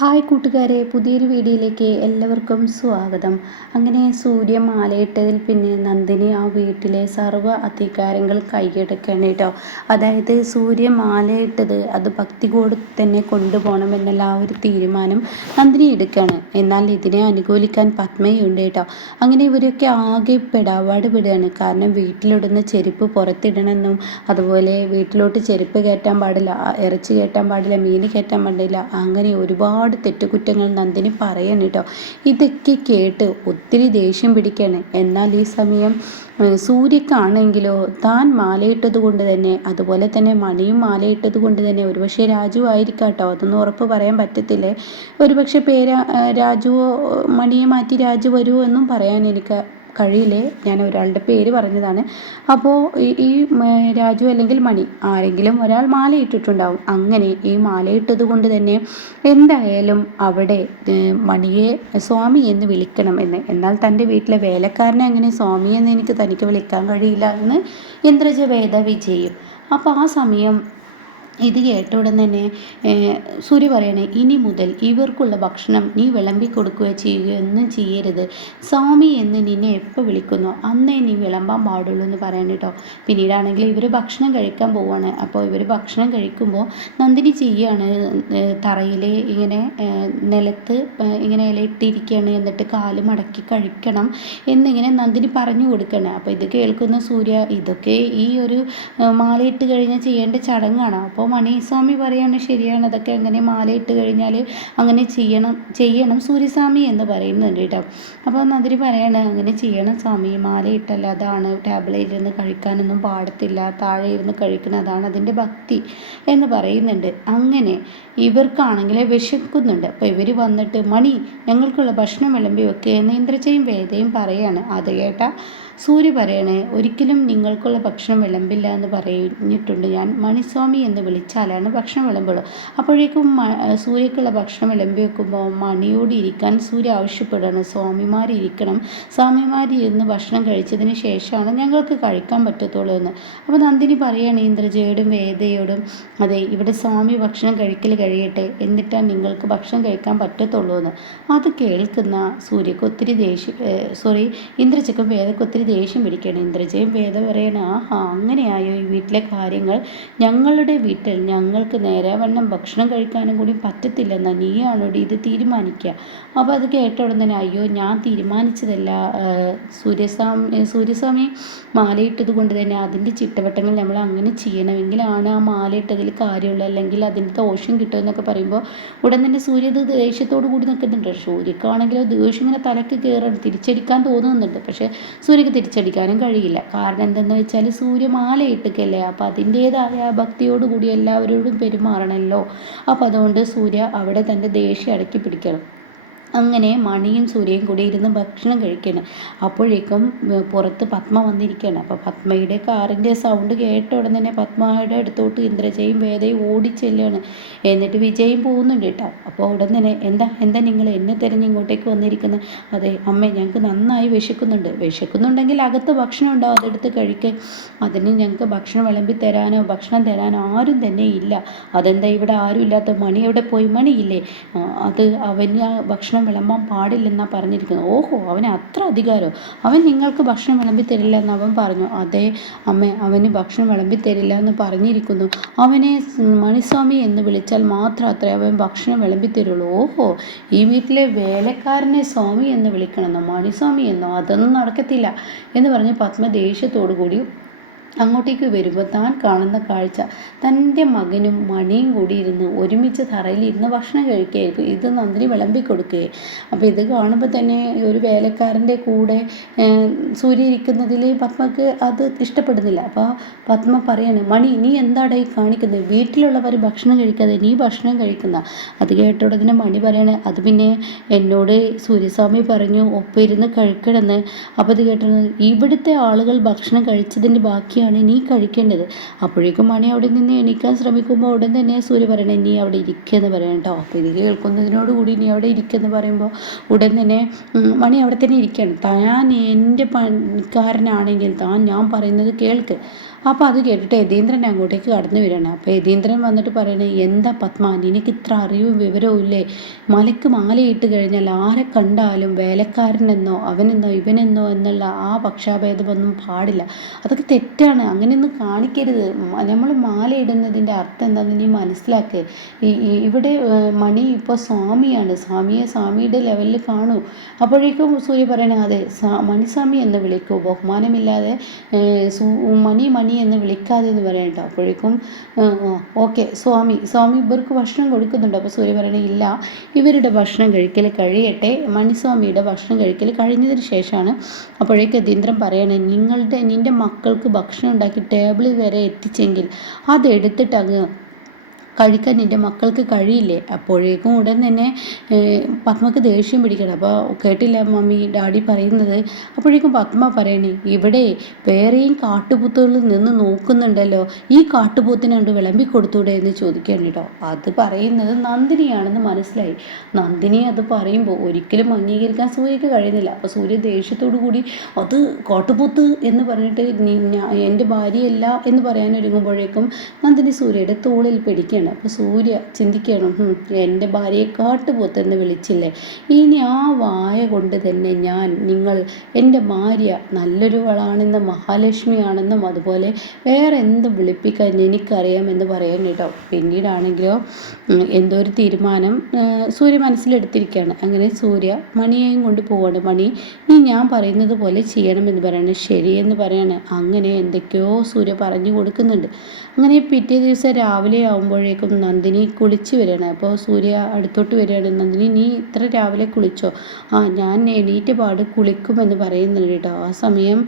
Hi കൂട്ടുകാരെ, പുതിയൊരു വീഡിയോയിലേക്ക് എല്ലാവർക്കും സ്വാഗതം. അങ്ങനെ സൂര്യ മാലയിട്ടതിൽ പിന്നെ നന്ദിനി ആ വീട്ടിലെ സർവ്വ അധികാരങ്ങൾ കൈയടക്കുകയാണ് കേട്ടോ. അതായത് സൂര്യ മാലയിട്ടത് അത് ഭക്തി കൂടെ തന്നെ കൊണ്ടുപോകണം എന്നുള്ള ആ ഒരു തീരുമാനം നന്ദിനി എടുക്കുകയാണ്. എന്നാൽ ഇതിനെ അനുകൂലിക്കാൻ പത്മയുണ്ട് കേട്ടോ. അങ്ങനെ ഇവരൊക്കെ ആകെ പെടാപാട് പെടുകയാണ്. കാരണം വീട്ടിലിടുന്ന ചെരുപ്പ് പുറത്തിടണമെന്നും അതുപോലെ വീട്ടിലോട്ട് ചെരുപ്പ് കയറ്റാൻ പാടില്ല, ഇറച്ചി കയറ്റാൻ പാടില്ല, മീൻ കയറ്റാൻ പാടില്ല, അങ്ങനെ ഒരുപാട് തെറ്റുകുറ്റങ്ങൾ നന്ദിനി പറയണം കേട്ടോ. ഇതൊക്കെ കേട്ട് ഒത്തിരി ദേഷ്യം പിടിക്കുകയാണ്. എന്നാൽ ഈ സമയം സൂര്യക്കാണെങ്കിലോ താൻ മാലയിട്ടത് കൊണ്ട് തന്നെ, അതുപോലെ തന്നെ മണിയും മാലയിട്ടത് കൊണ്ട് തന്നെ, ഒരുപക്ഷെ രാജു ആയിരിക്കാം കേട്ടോ, അതൊന്നും ഉറപ്പ് പറയാൻ പറ്റത്തില്ലേ. ഒരുപക്ഷെ രാജുവോ മണിയെ മാറ്റി രാജു വരുമോ എന്നും പറയാൻ എനിക്ക് കഴിയില്ലേ. ഞാൻ ഒരാളുടെ പേര് പറഞ്ഞതാണ്. അപ്പോൾ ഈ രാജു അല്ലെങ്കിൽ മണി ആരെങ്കിലും ഒരാൾ മാലയിട്ടിട്ടുണ്ടാവും. അങ്ങനെ ഈ മാലയിട്ടത് കൊണ്ട് തന്നെ എന്തായാലും അവിടെ മണിയെ സ്വാമി എന്ന് വിളിക്കണം എന്ന്. എന്നാൽ തൻ്റെ വീട്ടിലെ വേലക്കാരനെ അങ്ങനെ സ്വാമി എന്ന് തനിക്ക് വിളിക്കാൻ കഴിയില്ല എന്ന് ഇന്ദ്രജ വേദ വിജയും. അപ്പോൾ ആ സമയം ഇത് കേട്ട ഉടൻ തന്നെ സൂര്യ പറയണേ, ഇനി മുതൽ ഇവർക്കുള്ള ഭക്ഷണം നീ വിളമ്പി കൊടുക്കുകയോ ചെയ്യുകയോ ഒന്നും ചെയ്യരുത്. സ്വാമി എന്ന് നിന്നെ എപ്പോൾ വിളിക്കുന്നോ അന്നേ നീ വിളമ്പാൻ പാടുള്ളൂ എന്ന് പറയണം കേട്ടോ. പിന്നീടാണെങ്കിൽ ഇവർ ഭക്ഷണം കഴിക്കാൻ പോവുകയാണ്. അപ്പോൾ ഇവർ ഭക്ഷണം കഴിക്കുമ്പോൾ നന്ദിനി ചെയ്യുകയാണ്, തറയിൽ ഇങ്ങനെ നിലത്ത് ഇങ്ങനെ ഇലയിട്ടിരിക്കുകയാണ്. എന്നിട്ട് കാല് മടക്കി കഴിക്കണം എന്നിങ്ങനെ നന്ദിനി പറഞ്ഞു കൊടുക്കണം. അപ്പോൾ ഇത് കേൾക്കുന്ന സൂര്യ, ഇതൊക്കെ ഈ ഒരു മാലയിട്ട് കഴിഞ്ഞാൽ ചെയ്യേണ്ട ചടങ്ങാണ്. അപ്പോൾ മണിസ്വാമി പറയാണ്, ശരിയാണ്, അതൊക്കെ അങ്ങനെ മാലയിട്ട് കഴിഞ്ഞാൽ അങ്ങനെ ചെയ്യണം സൂര്യസ്വാമി എന്ന് പറയുന്നുണ്ട് കേട്ടോ. അപ്പോൾ നന്ദിനി പറയാണ്, അങ്ങനെ ചെയ്യണം സ്വാമി, മാലയിട്ടല്ല, അതാണ് ടേബിളിലിരുന്ന് കഴിക്കാനൊന്നും പാടത്തില്ല, താഴെ ഇരുന്ന് കഴിക്കുന്നതാണ് അതിൻ്റെ ഭക്തി എന്ന് പറയുന്നുണ്ട്. അങ്ങനെ ഇവർക്കാണെങ്കിൽ വിശക്കുന്നുണ്ട്. അപ്പോൾ ഇവർ വന്നിട്ട്, മണി ഞങ്ങൾക്കുള്ള ഭക്ഷണം വിളമ്പി വെക്കുക എന്ന് ഇന്ദ്രജയും വേദയും പറയാണ്. അത് കേട്ട സൂര്യ പറയണേ, ഒരിക്കലും നിങ്ങൾക്കുള്ള ഭക്ഷണം വിളമ്പില്ല എന്ന് പറഞ്ഞിട്ടുണ്ട് ഞാൻ. മണിസ്വാമി എന്ന് വിളിച്ചാലാണ് ഭക്ഷണം വിളമ്പുള്ളൂ. അപ്പോഴേക്കും സൂര്യക്കുള്ള ഭക്ഷണം വിളമ്പി വെക്കുമ്പോൾ മണിയോട് ഇരിക്കാൻ സൂര്യ ആവശ്യപ്പെടുകയാണ്. സ്വാമിമാരിരിക്കണം, സ്വാമിമാരിരുന്ന് ഭക്ഷണം കഴിച്ചതിന് ശേഷമാണ് ഞങ്ങൾക്ക് കഴിക്കാൻ പറ്റത്തുള്ളൂ എന്ന്. അപ്പോൾ നന്ദിനി പറയാണ് ഇന്ദ്രജയോടും വേദയോടും, അതെ ഇവിടെ സ്വാമി ഭക്ഷണം കഴിയട്ടെ, എന്നിട്ടാണ് നിങ്ങൾക്ക് ഭക്ഷണം കഴിക്കാൻ പറ്റത്തുള്ളൂ എന്ന്. അത് കേൾക്കുന്ന സൂര്യക്ക് ഒത്തിരി ഇന്ദ്രജയ്ക്കും വേദയ്ക്ക് ഒത്തിരി ദേഷ്യം പിടിക്കണം. ഇന്ദ്രജയും വേദ പറയണം, ആഹാ അങ്ങനെയായോ ഈ വീട്ടിലെ കാര്യങ്ങൾ, ഞങ്ങളുടെ വീട്ടിൽ ഞങ്ങൾക്ക് നേരാവണ്ണം ഭക്ഷണം കഴിക്കാനും കൂടി പറ്റത്തില്ലെന്നാ നീയാണോടി ഇത് തീരുമാനിക്കുക. അപ്പോൾ അത് കേട്ട ഉടൻ തന്നെ, അയ്യോ ഞാൻ തീരുമാനിച്ചതല്ല, സൂര്യസ്വാമി മാലയിട്ടത് കൊണ്ട് തന്നെ അതിൻ്റെ ചിട്ടവട്ടങ്ങൾ നമ്മൾ അങ്ങനെ ചെയ്യണമെങ്കിലാണ് ആ മാലയിട്ടതിൽ കാര്യമുള്ളൂ, അല്ലെങ്കിൽ അതിൻ്റെ ദോഷം കിട്ടുമെന്നൊക്കെ പറയുമ്പോൾ ഉടൻ തന്നെ സൂര്യ ഇത് ദേഷ്യത്തോടു കൂടി നിൽക്കുന്നുണ്ട്. സൂര്യക്കാണെങ്കിലോ ദേഷ്യം ഇങ്ങനെ തലക്ക് കയറാണ്, തിരിച്ചടിക്കാൻ തോന്നുന്നുണ്ട്. പക്ഷേ സൂര്യക്ക് തിരിച്ചടിക്കാനും കഴിയില്ല. കാരണം എന്തെന്ന് വെച്ചാൽ സൂര്യ മാലയിട്ടൊക്കെയല്ലേ, അപ്പോൾ അതിൻ്റേതായ ഭക്തിയോടുകൂടി എല്ലാവരോടും പെരുമാറണമല്ലോ. അപ്പോൾ അതുകൊണ്ട് സൂര്യ അവിടെ തൻ്റെ ദേഷ്യം അടക്കി പിടിക്കണം. അങ്ങനെ മണിയും സൂര്യയും കൂടി ഇരുന്ന് ഭക്ഷണം കഴിക്കണം. അപ്പോഴേക്കും പുറത്ത് പത്മ വന്നിരിക്കുകയാണ്. അപ്പോൾ പത്മയുടെ കാറിൻ്റെ സൗണ്ട് കേട്ട ഉടൻ തന്നെ പത്മയുടെ അടുത്തോട്ട് ഇന്ദ്രജയും വേദയും ഓടിച്ചെല്ലുകയാണ്. എന്നിട്ട് വിജയും പോകുന്നുണ്ട് കേട്ടോ. അപ്പോൾ ഉടൻ തന്നെ, എന്താ നിങ്ങൾ എന്നെ തിരഞ്ഞ് ഇങ്ങോട്ടേക്ക് വന്നിരിക്കുന്നത്? അതെ അമ്മേ, ഞങ്ങൾക്ക് നന്നായി വിശക്കുന്നുണ്ടെങ്കിൽ അകത്ത് ഭക്ഷണം ഉണ്ടാവും, അതെടുത്ത് കഴിക്കുക. അതിന് ഞങ്ങൾക്ക് ഭക്ഷണം വിളമ്പി തരാനോ ഭക്ഷണം തരാനോ ആരും തന്നെ ഇല്ല. അതെന്താ ഇവിടെ ആരും ഇല്ലാത്ത? മണി എവിടെ പോയി? മണിയില്ലേ? അത് അവന് ഭക്ഷണം വിളമ്പാൻ പാടില്ലെന്നാണ് പറഞ്ഞിരിക്കുന്നത്. ഓഹോ, അവന് അത്ര അധികാരമോ? അവൻ നിങ്ങൾക്ക് ഭക്ഷണം വിളമ്പി തരില്ല എന്ന് അവൻ പറഞ്ഞു. അതെ അമ്മേ, അവന് ഭക്ഷണം വിളമ്പി തരില്ല എന്ന് പറഞ്ഞിരിക്കുന്നു. അവനെ മണിസ്വാമി എന്ന് വിളിച്ചാൽ മാത്രം അത്രേ അവൻ ഭക്ഷണം വിളമ്പി തരുള്ളൂ. ഓഹോ, ഈ വീട്ടിലെ വേലക്കാരനെ സ്വാമി എന്ന് വിളിക്കണമെന്നോ മണിസ്വാമി എന്നോ? അതൊന്നും നടക്കത്തില്ല എന്ന് പറഞ്ഞ് പത്മ ദേഷ്യത്തോടു കൂടി അങ്ങോട്ടേക്ക് വരുമ്പോൾ താൻ കാണുന്ന കാഴ്ച തൻ്റെ മകനും മണിയും കൂടി ഇരുന്ന് ഒരുമിച്ച് തറയിലിരുന്ന് ഭക്ഷണം കഴിക്കുകയായിരിക്കും. ഇത് നന്ദിനി വിളമ്പി കൊടുക്കുകയെ. അപ്പോൾ ഇത് കാണുമ്പോൾ തന്നെ ഒരു വേലക്കാരൻ്റെ കൂടെ സൂര്യ ഇരിക്കുന്നതിൽ പത്മക്ക് അത് ഇഷ്ടപ്പെടുന്നില്ല. അപ്പോൾ പത്മ പറയാണ്, മണി നീ എന്താടാ ഈ കാണിക്കുന്നത്? വീട്ടിലുള്ളവർ ഭക്ഷണം കഴിക്കാതെ നീ ഭക്ഷണം കഴിക്കുന്ന? അത് കേട്ടോടനെ മണി പറയാണ്, അത് പിന്നെ എന്നോട് സൂര്യസ്വാമി പറഞ്ഞു ഒപ്പം ഇരുന്ന് കഴിക്കണമെന്ന്. അപ്പോൾ അത് കേട്ടത്, ഇവിടുത്തെ ആളുകൾ ഭക്ഷണം കഴിച്ചതിൻ്റെ ബാക്കി നീ കഴിക്കേണ്ടത്. അപ്പോഴേക്കും മണി അവിടെ നിന്ന് എണീക്കാൻ ശ്രമിക്കുമ്പോൾ ഉടൻ തന്നെ സൂര്യ പറയണേ, നീ അവിടെ ഇരിക്കുമെന്ന് പറയണം കേട്ടോ. അപ്പോൾ ഇത് കേൾക്കുന്നതിനോടുകൂടി നീ അവിടെ ഇരിക്കുമെന്ന് പറയുമ്പോൾ ഉടൻ തന്നെ മണി അവിടെ തന്നെ ഇരിക്കുകയാണ്. താൻ എൻ്റെ പണിക്കാരനാണെങ്കിൽ ഞാൻ പറയുന്നത് കേൾക്ക്. അപ്പോൾ അത് കേട്ടിട്ട് യതീന്ദ്രൻ അങ്ങോട്ടേക്ക് കടന്നു വരികയാണ്. അപ്പോൾ യതീന്ദ്രൻ വന്നിട്ട് പറയണേ, എന്താ പത്മ, നിനക്ക് ഇത്ര അറിവും വിവരവും ഇല്ലേ? മലയ്ക്ക് മാലയിട്ട് കഴിഞ്ഞാൽ ആരെ കണ്ടാലും വേലക്കാരനെന്നോ അവനെന്നോ ഇവനെന്നോ എന്നുള്ള ആ പക്ഷാഭേദമൊന്നും പാടില്ല. അതൊക്കെ തെറ്റാണ്. അങ്ങനെയൊന്നും കാണിക്കരുത്. നമ്മൾ മാലയിടുന്നതിൻ്റെ അർത്ഥം എന്താണെന്ന് നീ മനസ്സിലാക്കുക. ഇവിടെ മണി ഇപ്പോൾ സ്വാമിയാണ്. സ്വാമിയുടെ ലെവലിൽ കാണൂ. അപ്പോഴേക്കും സൂര്യ പറയണേ, അതെ മണിസ്വാമി എന്ന് വിളിക്കൂ, ബഹുമാനമില്ലാതെ മണി എന്ന് വിളിക്കാതെ എന്ന് പറയട്ടോ. അപ്പോഴേക്കും ഓക്കെ സ്വാമി ഇവർക്ക് ഭക്ഷണം കൊടുക്കുന്നുണ്ട്. അപ്പോൾ സൂര്യ പറയണേ, ഇല്ല, ഇവരുടെ ഭക്ഷണം കഴിക്കൽ കഴിയട്ടെ, മണിസ്വാമിയുടെ ഭക്ഷണം കഴിക്കൽ കഴിഞ്ഞതിന് ശേഷമാണ്. അപ്പോഴേക്ക് യതീന്ദ്രൻ പറയണേ, നിന്റെ മക്കൾക്ക് ഭക്ഷണം ഉണ്ടാക്കി ടേബിളിൽ വരെ എത്തിച്ചെങ്കിൽ അതെടുത്തിട്ട് അങ്ങ് കഴിക്കാൻ നിൻ്റെ മക്കൾക്ക് കഴിയില്ലേ? അപ്പോഴേക്കും ഉടൻ തന്നെ പത്മക്ക് ദേഷ്യം പിടിക്കണം. അപ്പോൾ കേട്ടില്ല മമ്മി ഡാഡി പറയുന്നത്. അപ്പോഴേക്കും പത്മ പറയണേ, ഇവിടെ വേറെയും കാട്ടുപൂത്തുകളിൽ നിന്ന് നോക്കുന്നുണ്ടല്ലോ, ഈ കാട്ടുപൂത്തിനെ കൊണ്ട് വിളമ്പി കൊടുത്തൂടെ എന്ന് ചോദിക്കുകയാണ് കേട്ടോ. അത് പറയുന്നത് നന്ദിനിയാണെന്ന് മനസ്സിലായി. നന്ദിനി അത് പറയുമ്പോൾ ഒരിക്കലും അംഗീകരിക്കാൻ സൂര്യക്ക് കഴിയുന്നില്ല. അപ്പോൾ സൂര്യ ദേഷ്യത്തോടു കൂടി അത് കാട്ടുപൂത്ത് എന്ന് പറഞ്ഞിട്ട് എൻ്റെ ഭാര്യയല്ല എന്ന് പറയാനൊരുങ്ങുമ്പോഴേക്കും നന്ദിനി സൂര്യയുടെ തോളിൽ പിടിക്കുകയാണ്. അപ്പോൾ സൂര്യ ചിന്തിക്കണം, എൻ്റെ ഭാര്യയെ കാട്ടുപോത്തെന്ന് വിളിച്ചില്ലേ, ഇനി ആ വായ കൊണ്ട് തന്നെ നിങ്ങൾ എൻ്റെ ഭാര്യ നല്ലൊരുവളാണെന്നും മഹാലക്ഷ്മിയാണെന്നും അതുപോലെ വേറെ എന്ത് വിളിപ്പിക്കാൻ എനിക്കറിയാമെന്ന് പറയാൻ കേട്ടോ. പിന്നീടാണെങ്കിലോ എന്തോ ഒരു തീരുമാനം സൂര്യ മനസ്സിലെടുത്തിരിക്കുകയാണ്. അങ്ങനെ സൂര്യ മണിയെയും കൊണ്ട് പോവാണ്. മണി നീ ഞാൻ പറയുന്നത് പോലെ ചെയ്യണമെന്ന് പറയണേ, ശരിയെന്ന് പറയാണ്. അങ്ങനെ എന്തൊക്കെയോ സൂര്യ പറഞ്ഞു കൊടുക്കുന്നുണ്ട്. അങ്ങനെ പിറ്റേ ദിവസം രാവിലെ ആകുമ്പോഴേക്കും നന്ദിനി കുളിച്ച് വരികയാണ്. അപ്പോൾ സൂര്യ അടുത്തോട്ട് വരികയാണ്. നന്ദിനി, നീ ഇത്ര രാവിലെ കുളിച്ചോ? ഞാൻ എണീറ്റ് പാട് കുളിക്കുമെന്ന് പറയുന്നുണ്ട് കേട്ടോ. ആ സമയം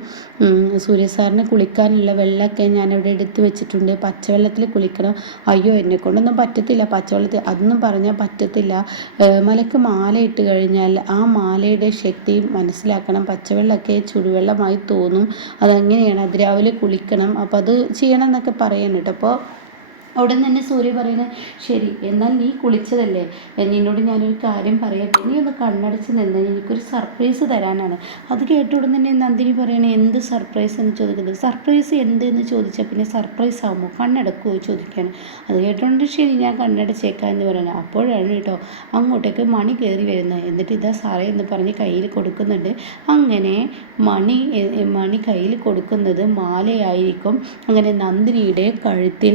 സൂര്യ സാറിന് കുളിക്കാനുള്ള വെള്ളമൊക്കെ ഞാനിവിടെ എടുത്ത് വെച്ചിട്ടുണ്ട്, പച്ചവെള്ളത്തിൽ കുളിക്കണം. അയ്യോ എന്നെ കൊണ്ടൊന്നും പറ്റത്തില്ല പച്ചവെള്ളത്തിൽ, അതൊന്നും പറഞ്ഞാൽ പറ്റത്തില്ല. മലക്ക് മാല ഇട്ട് കഴിഞ്ഞാൽ ആ മാലയുടെ ശക്തി മനസ്സിലാക്കണം. പച്ചവെള്ളമൊക്കെ ചുടുവെള്ളമായി തോന്നും, അതെങ്ങനെയാണ്, അത് രാവിലെ കുളിക്കണം, അപ്പോൾ അത് ചെയ്യണം എന്നൊക്കെ പറയാൻ കേട്ടോ. അപ്പോൾ അവിടെ നിന്ന് തന്നെ സൂര്യ പറയുന്നത്, ശരി എന്നാൽ നീ കുളിച്ചതല്ലേ, നിന്നോട് ഞാനൊരു കാര്യം പറയട്ടെ, നീ ഒന്ന് കണ്ണടച്ച് നിന്ന് എനിക്കൊരു സർപ്രൈസ് തരാനാണ്. അത് കേട്ട ഉടൻ തന്നെ നന്ദിനി പറയണേ, എന്ത് സർപ്രൈസ് എന്ന് ചോദിക്കുന്നത്. സർപ്രൈസ് എന്ത് എന്ന് ചോദിച്ചാൽ പിന്നെ സർപ്രൈസ് ആകുമോ, കണ്ണടക്കുമോ ചോദിക്കുകയാണ്. അത് കേട്ടോണ്ട് ശരി ഞാൻ കണ്ണടച്ചേക്കാം എന്ന് പറയുന്നത്. അപ്പോഴാണ് കേട്ടോ അങ്ങോട്ടേക്ക് മണി കയറി വരുന്നത്. എന്നിട്ട് ഇതാ സാറേ എന്ന് പറഞ്ഞ് കയ്യിൽ കൊടുക്കുന്നുണ്ട്. അങ്ങനെ മണി കയ്യിൽ കൊടുക്കുന്നത് മാലയായിരിക്കും. അങ്ങനെ നന്ദിനിയുടെ കഴുത്തിൽ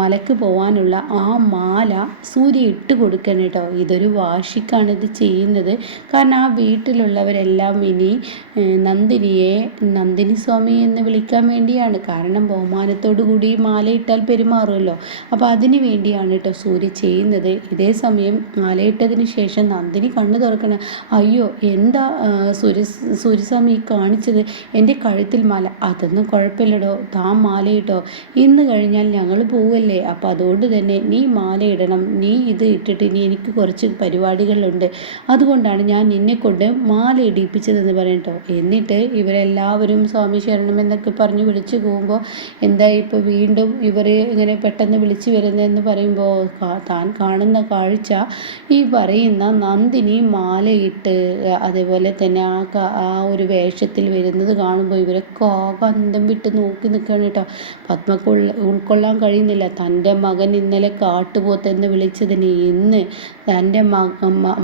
മലക്ക് പോകാനുള്ള ആ മാല സൂര്യ ഇട്ട് കൊടുക്കണം കേട്ടോ. ഇതൊരു വാശിക്കാണ് ഇത് ചെയ്യുന്നത്. കാരണം ആ വീട്ടിലുള്ളവരെല്ലാം ഇനി നന്ദിനി സ്വാമി എന്ന് വിളിക്കാൻ വേണ്ടിയാണ്. കാരണം ബഹുമാനത്തോടു കൂടി മാലയിട്ടാൽ പെരുമാറുമല്ലോ. അപ്പോൾ അതിന് വേണ്ടിയാണ് കേട്ടോ സൂര്യ ചെയ്യുന്നത്. ഇതേ സമയം മാലയിട്ടതിന് ശേഷം നന്ദിനി കണ്ണു തുറക്കണം. അയ്യോ എന്താ സൂര്യസ്വാമി കാണിച്ചത്, എൻ്റെ കഴുത്തിൽ മാല. അതൊന്നും കുഴപ്പമില്ലടോ, താൻ മാലയിട്ടോ, ഇന്ന് കഴിഞ്ഞാൽ ഞങ്ങൾ പോവുമല്ലേ, അപ്പോൾ അതുകൊണ്ട് തന്നെ നീ മാലയിടണം, നീ ഇത് ഇട്ടിട്ട് ഇനി എനിക്ക് കുറച്ച് പരിപാടികളുണ്ട്, അതുകൊണ്ടാണ് ഞാൻ നിന്നെ കൊണ്ട് മാല ഇടിപ്പിച്ചതെന്ന് പറയട്ടോ. എന്നിട്ട് ഇവരെല്ലാവരും സ്വാമി ശരണം എന്നൊക്കെ പറഞ്ഞ് വിളിച്ചു പോകുമ്പോൾ എന്താ ഇപ്പോൾ വീണ്ടും ഇവർ ഇങ്ങനെ പെട്ടെന്ന് വിളിച്ചു വരുന്നതെന്ന് പറയുമ്പോൾ താൻ കാണുന്ന കാഴ്ച ഈ പറയുന്ന നന്ദിനി മാലയിട്ട് അതേപോലെ തന്നെ ആ ഒരു വേഷത്തിൽ വരുന്നത് കാണുമ്പോൾ ഇവരൊക്കെ അന്തം വിട്ട് നോക്കി നിൽക്കുകയാണ് കേട്ടോ. പത്മക്ക് ഉൾക്കൊള്ളാൻ കഴിയുന്നില്ല. തൻ്റെ മകൻ ഇന്നലെ കാട്ടുപോത്തെന്ന് വിളിച്ചതിന് ഇന്ന് തൻ്റെ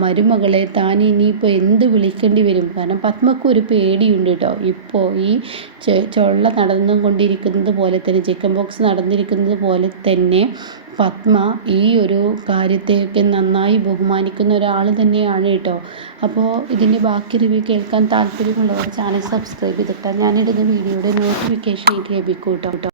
മരുമകളെ താൻ ഇനിയിപ്പോൾ എന്ത് വിളിക്കേണ്ടി വരും. കാരണം പത്മക്ക് ഒരു പേടിയുണ്ട് കേട്ടോ. ഇപ്പോൾ ഈ ചൊള്ള നടന്നുകൊണ്ടിരിക്കുന്നത് പോലെ തന്നെ, ചിക്കൻ ബോക്സ് നടന്നിരിക്കുന്നത് പോലെ തന്നെ പത്മ ഈ ഒരു കാര്യത്തെയൊക്കെ നന്നായി ബഹുമാനിക്കുന്ന ഒരാൾ തന്നെയാണ് കേട്ടോ. അപ്പോൾ ഇതിൻ്റെ ബാക്കി റിവ്യൂ കേൾക്കാൻ താല്പര്യമുള്ളവർ ചാനൽ സബ്സ്ക്രൈബ് ചെയ്തിട്ടാൽ ഞാനിടുന്ന വീഡിയോയുടെ നോട്ടിഫിക്കേഷൻ എനിക്ക് ലഭിക്കും കേട്ടോ.